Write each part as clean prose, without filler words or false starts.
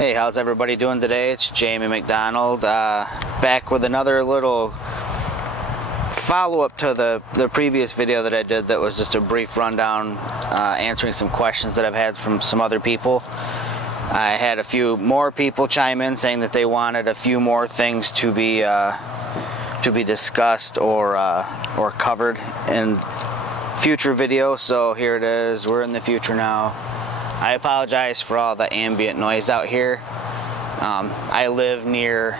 Hey, how's everybody doing today? It's Jamie MacDonald, back with another little follow-up to the previous video that I did that was just a brief rundown answering some questions that I've had from some other people. I had a few more people chime in saying that they wanted a few more things to be discussed or covered in future videos, so here it is. We're in the future now. I apologize for all the ambient noise out here. I live near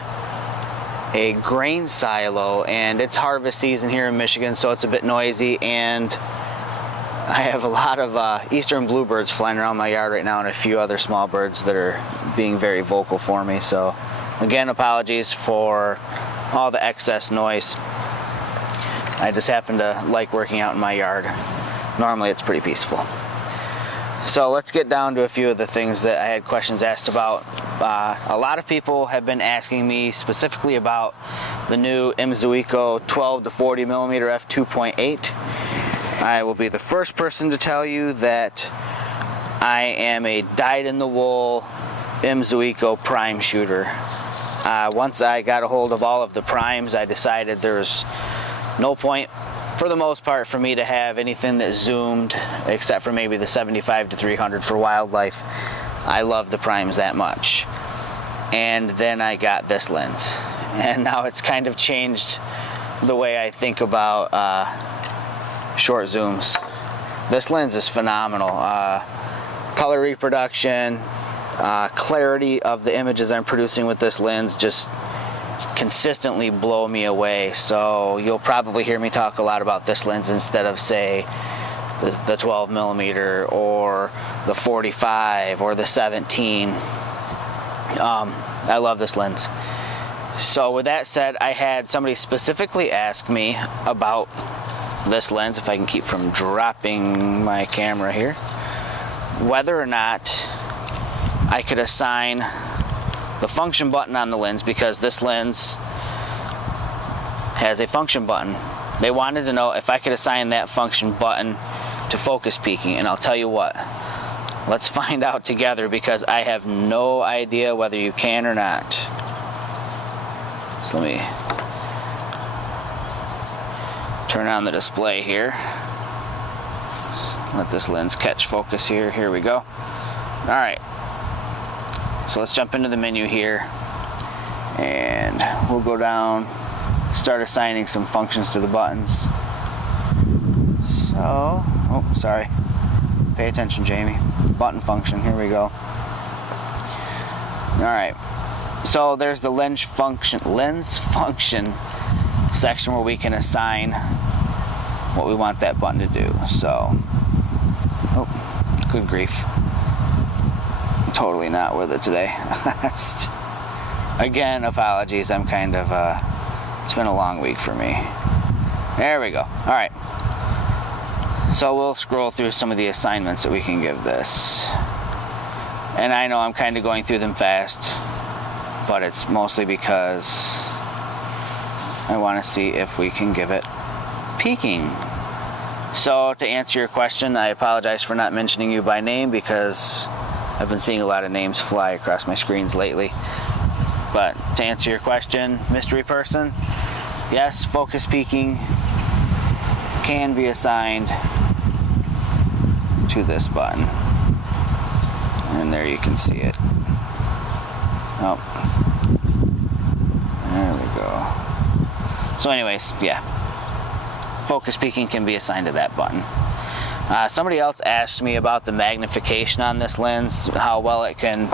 a grain silo and it's harvest season here in Michigan, so it's a bit noisy, and I have a lot of eastern bluebirds flying around my yard right now and a few other small birds that are being very vocal for me. So again, apologies for all the excess noise. I just happen to like working out in my yard. Normally it's pretty peaceful. So let's get down to a few of the things that I had questions asked about. A lot of people have been asking me specifically about the new Imzuiko 12 to 40 millimeter f2.8. I will be the first person to tell you that I am a dyed-in-the-wool Imzuiko prime shooter. Once I got a hold of all of the primes, I decided there's no point, for the most part, for me to have anything that zoomed, except for maybe the 75 to 300 for wildlife. I love the primes that much. And then I got this lens, and now it's kind of changed the way I think about short zooms. This lens is phenomenal. Color reproduction, clarity of the images I'm producing with this lens just consistently blow me away. So you'll probably hear me talk a lot about this lens instead of, say, the 12 millimeter or the 45 or the 17. I love this lens. So with that said, I had somebody specifically ask me about this lens, if I can keep from dropping my camera here, whether or not I could assign the function button on the lens, because this lens has a function button. They wanted to know if I could assign that function button to focus peaking, and I'll tell you what, let's find out together, because I have no idea whether you can or not. So let me turn on the display here. Let this lens catch focus here. Here we go. Alright. So let's jump into the menu here, and we'll go down, start assigning some functions to the buttons. So, oh, sorry. Pay attention, Jamie. Button function, here we go. Alright. So there's the lens function section where we can assign what we want that button to do. So, oh, good grief. Totally not with it today. Again, apologies. I'm kind of, it's been a long week for me. There we go. Alright. So we'll scroll through some of the assignments that we can give this. And I know I'm kind of going through them fast, but it's mostly because I want to see if we can give it peaking. So to answer your question, I apologize for not mentioning you by name, because I've been seeing a lot of names fly across my screens lately. But to answer your question, mystery person, yes, focus peaking can be assigned to this button. And there you can see it. Oh, there we go. So anyways, yeah, focus peaking can be assigned to that button. Somebody else asked me about the magnification on this lens, how well it can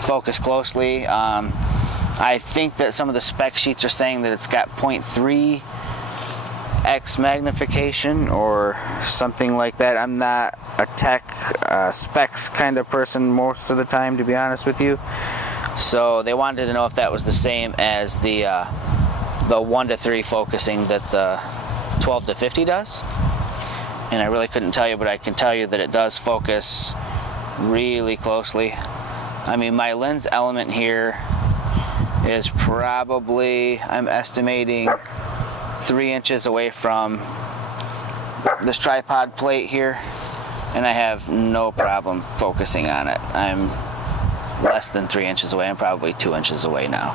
focus closely. I think that some of the spec sheets are saying that it's got 0.3x magnification or something like that. I'm not a tech specs kind of person most of the time, to be honest with you. So they wanted to know if that was the same as the 1 to 3 focusing that the 12 to 50 does. And I really couldn't tell you, but I can tell you that it does focus really closely. I mean, my lens element here is probably, I'm estimating, 3 inches away from this tripod plate here, and I have no problem focusing on it. I'm less than 3 inches away. I'm probably 2 inches away now.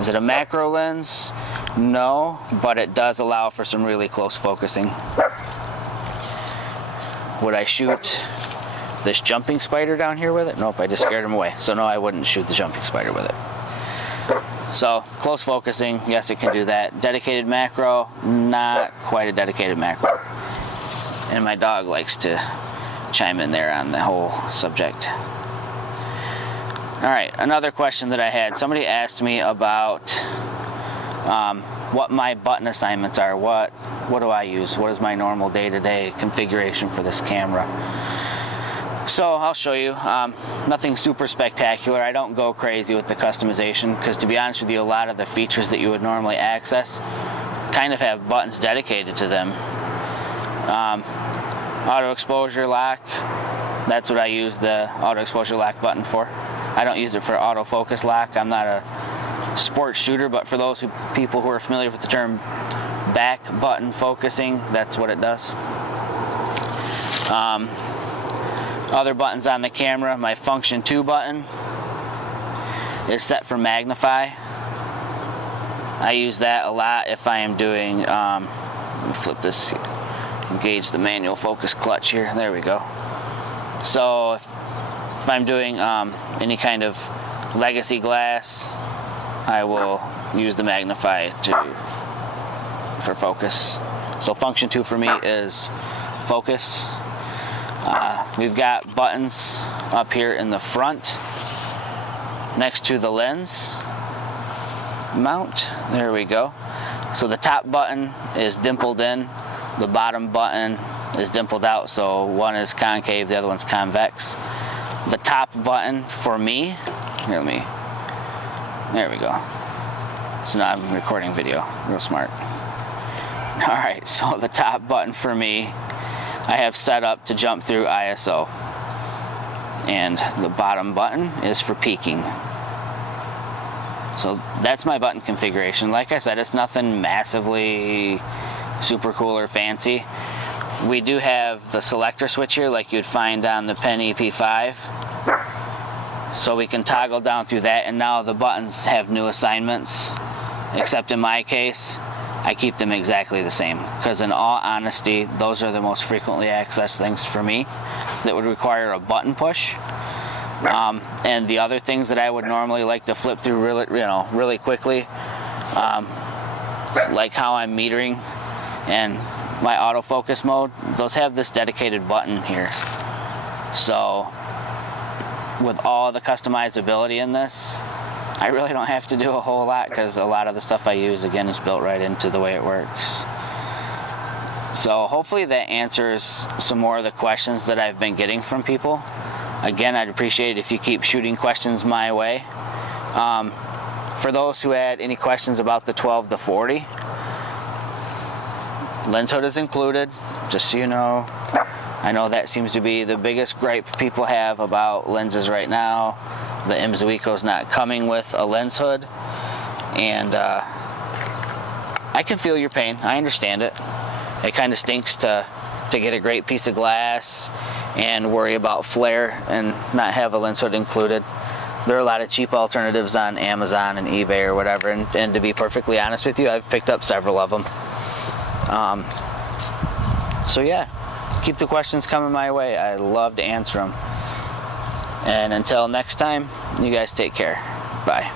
Is it a macro lens? No, but it does allow for some really close focusing. Would I shoot this jumping spider down here with it? Nope, I just scared him away. So no, I wouldn't shoot the jumping spider with it. So close focusing, yes, it can do that. Dedicated macro, not quite a dedicated macro. And my dog likes to chime in there on the whole subject. All right, another question that I had. Somebody asked me about what my button assignments are. What do I use? What is my normal day-to-day configuration for this camera? So I'll show you. Nothing super spectacular. I don't go crazy with the customization because, to be honest with you, a lot of the features that you would normally access kind of have buttons dedicated to them. Auto exposure lock, that's what I use the auto exposure lock button for. I don't use it for autofocus lock. I'm not a sports shooter, but for those people who are familiar with the term back button focusing, that's what it does. Other buttons on the camera, my function 2 button is set for magnify. I use that a lot if I am doing, let me flip this, engage the manual focus clutch here, there we go. So if I'm doing any kind of legacy glass, I will use the magnify for focus. So function 2 for me is focus. We've got buttons up here in the front next to the lens mount. There we go. So the top button is dimpled in, the bottom button is dimpled out, so one is concave, the other one's convex. The top button for me, here, there we go. So now I'm recording video, real smart. All right, so the top button for me, I have set up to jump through ISO. And the bottom button is for peaking. So that's my button configuration. Like I said, it's nothing massively super cool or fancy. We do have the selector switch here like you'd find on the Pen EP5. So we can toggle down through that, and now the buttons have new assignments, except in my case, I keep them exactly the same, because in all honesty, those are the most frequently accessed things for me that would require a button push. And the other things that I would normally like to flip through really quickly, like how I'm metering and my autofocus mode, those have this dedicated button here. So with all the customizability in this, I really don't have to do a whole lot because a lot of the stuff I use, again, is built right into the way it works. So hopefully that answers some more of the questions that I've been getting from people. Again, I'd appreciate it if you keep shooting questions my way. For those who had any questions about the 12 to 40, lens hood is included, just so you know. I know that seems to be the biggest gripe people have about lenses right now. The Mzuiko's not coming with a lens hood, and I can feel your pain. I understand it. It kind of stinks to get a great piece of glass and worry about flare and not have a lens hood included. There are a lot of cheap alternatives on Amazon and eBay or whatever, and to be perfectly honest with you, I've picked up several of them. So yeah, keep the questions coming my way. I love to answer them. And until next time, you guys take care. Bye.